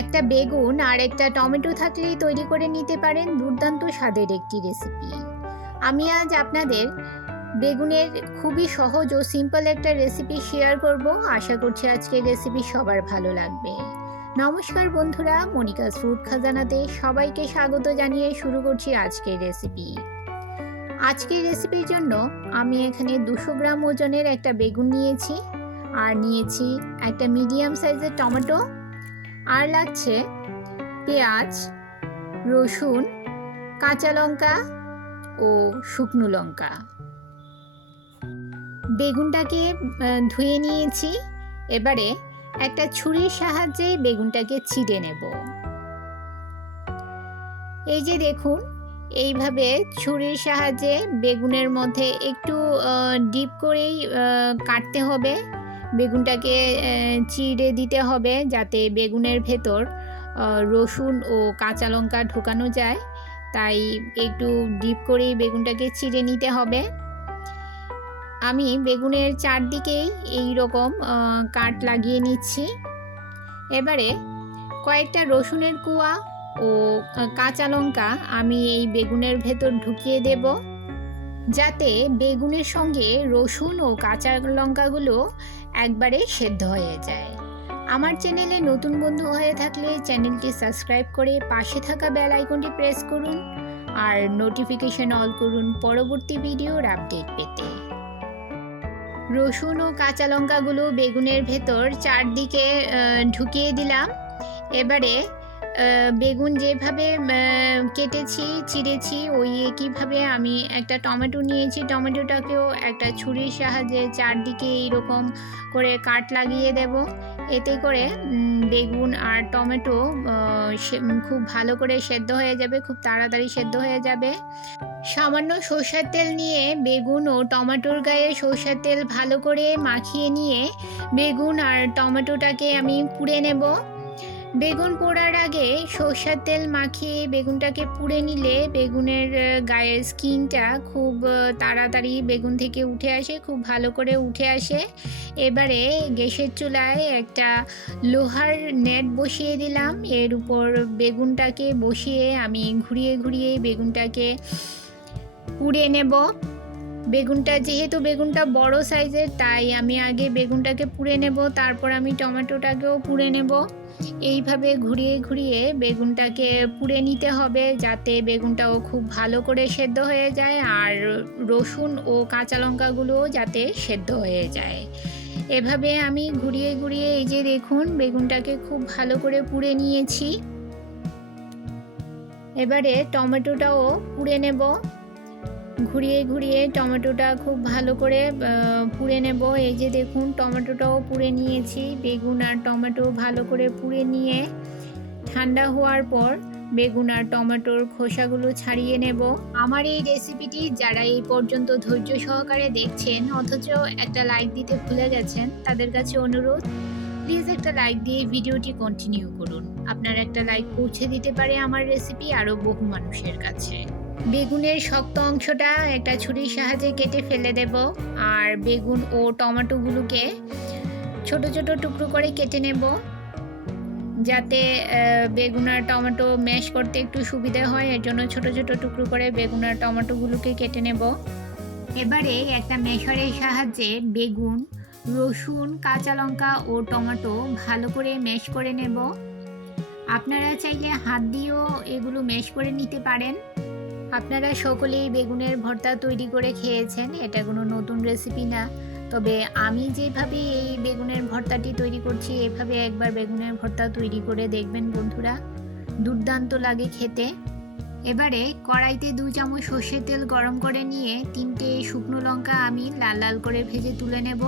একটা বেগুন আর একটা টমেটো থাকলেই তৈরি করে নিতে পারেন দুর্দান্ত স্বাদের একটি রেসিপি। আমি আজ আপনাদের বেগুনের খুবই সহজ ও সিম্পল একটা রেসিপি শেয়ার করব। আশা করছি আজকের রেসিপি সবার ভালো লাগবে। নমস্কার বন্ধুরা, মনিকাস ফুড খাজানাতে সবাইকে স্বাগত জানিয়ে শুরু করছি আজকের রেসিপি। আজকের রেসিপির জন্য আমি এখানে 200 গ্রাম ওজনের একটা বেগুন নিয়েছি, আর নিয়েছি একটা মিডিয়াম সাইজের টমেটো, আর লাগছে পেঁয়াজ, রসুন, কাঁচা লঙ্কা ও শুকনো লঙ্কা। বেগুনটাকে ধুয়ে নিয়েছি। এবারে একটা ছুরির সাহায্যে বেগুনটাকে ছিঁড়ে নেব। এই যে দেখুন, এইভাবে ছুরির সাহায্যে বেগুনের মধ্যে একটু ডিপ করেই কাটতে হবে। বেগুনটাকে চিড়ে দিতে হবে যাতে বেগুনের ভেতর রসুন ও কাঁচা লঙ্কা ঢোকানো যায়, তাই একটু ডিপ করেই বেগুনটাকে চিড়ে নিতে হবে। আমি বেগুনের চারদিকেই এই রকম কাট লাগিয়ে নিচ্ছি। এবারে কয়েকটা রসুনের কোয়া ও কাঁচা লঙ্কা আমি এই বেগুনের ভেতর ঢুকিয়ে দেব, যাতে বেগুনের সঙ্গে রসুন ও কাঁচা লঙ্কাগুলো একবারে সেদ্ধ হয়ে যায়। আমার চ্যানেলে নতুন বন্ধু হয়ে থাকলে চ্যানেলটি সাবস্ক্রাইব করে পাশে থাকা বেল আইকনটি প্রেস করুন আর নোটিফিকেশন অল করুন পরবর্তী ভিডিওর আপডেট পেতে। রসুন ও কাঁচা লঙ্কাগুলো বেগুনের ভেতর চারদিকে ঢুকিয়ে দিলাম। এবারে বেগুন যেভাবে কেটেছি চিড়েছি ওই একইভাবে আমি একটা টমেটো নিয়েছি। টমেটোটাকেও একটা ছুরির সাহায্যে চারদিকে এইরকম করে কাট লাগিয়ে দেব। এতে করে বেগুন আর টমেটো খুব ভালো করে সেদ্ধ হয়ে যাবে, খুব তাড়াতাড়ি সেদ্ধ হয়ে যাবে। সামান্য সরষের তেল নিয়ে বেগুন ও টমেটোর গায়ে সরষের তেল ভালো করে মাখিয়ে নিয়ে বেগুন আর টমেটোটাকে আমি পুড়ে নেব। বেগুন পোড়ার আগে সরষের তেল মাখিয়ে বেগুনটাকে পুড়ে নিলে বেগুনের গায়ের স্কিনটা খুব তাড়াতাড়ি বেগুন থেকে উঠে আসে, খুব ভালো করে উঠে আসে। এবারে গ্যাসের চুলায় একটা লোহার নেট বসিয়ে দিলাম। এর উপর বেগুনটাকে বসিয়ে আমি ঘুরিয়ে ঘুরিয়ে বেগুনটাকে পুড়ে নেব। যেহেতু বেগুনটা বড় সাইজের, তাই আমি আগে বেগুনটাকে পুড়ে নেব, তারপর আমি টমেটোটাকেও পুড়ে নেব। এইভাবে ঘুরিয়ে ঘুরিয়ে বেগুনটাকে পুড়ে নিতে হবে, যাতে বেগুনটাও খুব ভালো করে সেদ্ধ হয়ে যায় আর রসুন ও কাঁচা লঙ্কাগুলোও যাতে সেদ্ধ হয়ে যায়। এভাবে আমি ঘুরিয়ে ঘুরিয়ে এই যে দেখুন বেগুনটাকে খুব ভালো করে পুড়ে নিয়েছি। এবারে টমেটোটাও পুড়ে নেব। ঘুরিয়ে ঘুরিয়ে টমেটোটা খুব ভালো করে পুড়ে নেব। এই যে দেখুন টমেটোটাও পুড়ে নিয়েছি। বেগুন আর টমেটো ভালো করে পুড়ে নিয়ে ঠান্ডা হওয়ার পর বেগুন আর টমেটোর খোসাগুলো ছাড়িয়ে নেব। আমার এই রেসিপিটি যারা এই পর্যন্ত ধৈর্য সহকারে দেখছেন অথচ একটা লাইক দিতে ভুলে গেছেন, তাদের কাছে অনুরোধ, প্লিজ একটা লাইক দিয়ে ভিডিওটি কন্টিনিউ করুন। আপনার একটা লাইক পৌঁছে দিতে পারে আমার রেসিপি আরও বহু মানুষের কাছে। বেগুনের শক্ত অংশটা একটা ছুরির সাহায্যে কেটে ফেলে দেব, আর বেগুন ও টমেটোগুলোকে ছোট ছোট টুকরো করে কেটে নেব, যাতে বেগুন আর টমেটো ম্যাশ করতে একটু সুবিধা হয়। এর জন্য ছোট ছোট টুকরো করে বেগুন আর টমেটোগুলোকে কেটে নেব। এবারে একটা ম্যাশারের সাহায্যে বেগুন, রসুন, কাঁচা লঙ্কা ও টমেটো ভালো করে ম্যাশ করে নেব। আপনারা চাইলে হাত দিয়েও এগুলো ম্যাশ করে নিতে পারেন। আপনারা সকলেই বেগুনের ভর্তা তৈরি করে খেয়েছেন, এটা কোনো নতুন রেসিপি না। তবে আমি যেভাবে এই বেগুনের ভর্তাটি তৈরি করছি এভাবে একবার বেগুনের ভর্তা তৈরি করে দেখবেন বন্ধুরা, দুর্দান্ত লাগে খেতে। এবারে কড়াইতে 2 চামচ সর্ষের তেল গরম করে নিয়ে 3টে শুকনো লঙ্কা আমি লাল লাল করে ভেজে তুলে নেব।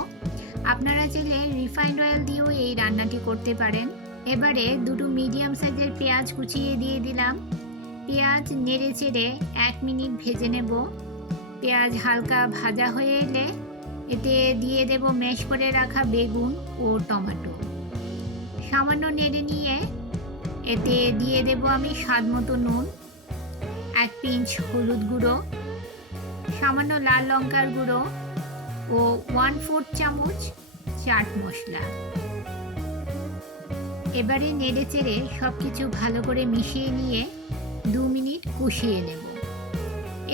আপনারা চাইলে রিফাইন্ড অয়েল দিয়েও এই রান্নাটি করতে পারেন। এবারে 2টো মিডিয়াম সাইজের পেঁয়াজ কুচিয়ে দিয়ে দিলাম। পেঁয়াজ নেড়ে চেড়ে 1 মিনিট ভেজে নেব। পেঁয়াজ হালকা ভাজা হয়ে এলে এতে দিয়ে দেব ম্যাশ করে রাখা বেগুন ও টমেটো। সামান্য নেড়ে নিয়ে এতে দিয়ে দেব আমি স্বাদ মতো নুন, 1 পিঞ্চ হলুদ গুঁড়ো, সামান্য লাল লঙ্কার গুঁড়ো ও 1/4 চামচ চাট মশলা। এবারে নেড়ে চেড়ে সব কিছু ভালো করে মিশিয়ে নিয়ে 2 মিনিট কষিয়ে নেব।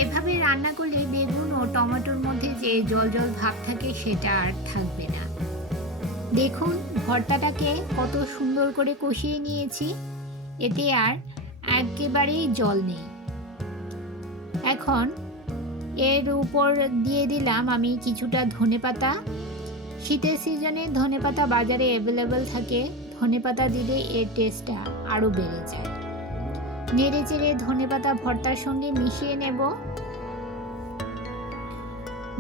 এভাবে রান্না করলে বেগুন ও টমেটোর মধ্যে যে জল জল ভাব থাকে সেটা আর থাকবে না। দেখুন ভর্তাটাকে কত সুন্দর করে কষিয়ে নিয়েছি, এতে আর একেবারেই জল নেই। এখন এর উপর দিয়ে দিলাম আমি কিছুটা ধনেপাতা। শীতের সিজনে ধনেপাতা বাজারে অ্যাভেলেবেল থাকে, ধনেপাতা দিলে এর টেস্টটা আরও বেড়ে যায়। নেড়ে চেড়ে ধনেপাতা ভর্তার সঙ্গে মিশিয়ে নেব।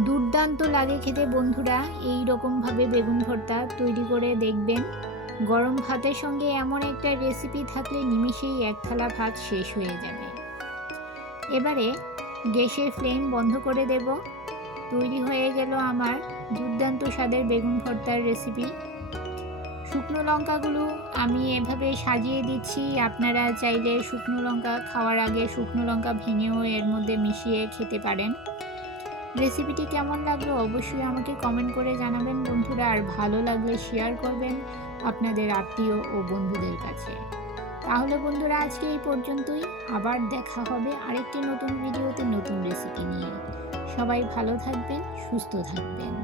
দুর্দান্ত লাগে খেতে বন্ধুরা, এই রকমভাবে বেগুন ভর্তা তৈরি করে দেখবেন। গরম ভাতের সঙ্গে এমন একটা রেসিপি থাকলে নিমেষেই এক থালা ভাত শেষ হয়ে যাবে। এবারে গ্যাসের ফ্লেম বন্ধ করে দেব। তৈরি হয়ে গেল আমার দুর্দান্ত স্বাদের বেগুন ভর্তার রেসিপি। শুকনো লঙ্কাগুলো আমি এভাবে সাজিয়ে দিচ্ছি, আপনারা চাইলে শুকনো লঙ্কা খাওয়ার আগে শুকনো লঙ্কা ভেঙেও এর মধ্যে মিশিয়ে খেতে পারেন। রেসিপিটি কেমন লাগলো অবশ্যই আমাকে কমেন্ট করে জানাবেন বন্ধুরা, আর ভালো লাগলে শেয়ার করবেন আপনাদের আত্মীয় ও বন্ধুদের কাছে। তাহলে বন্ধুরা আজকে এই পর্যন্তই, আবার দেখা হবে আরেকটি নতুন ভিডিওতে নতুন রেসিপি নিয়ে। সবাই ভালো থাকবেন, সুস্থ থাকবেন।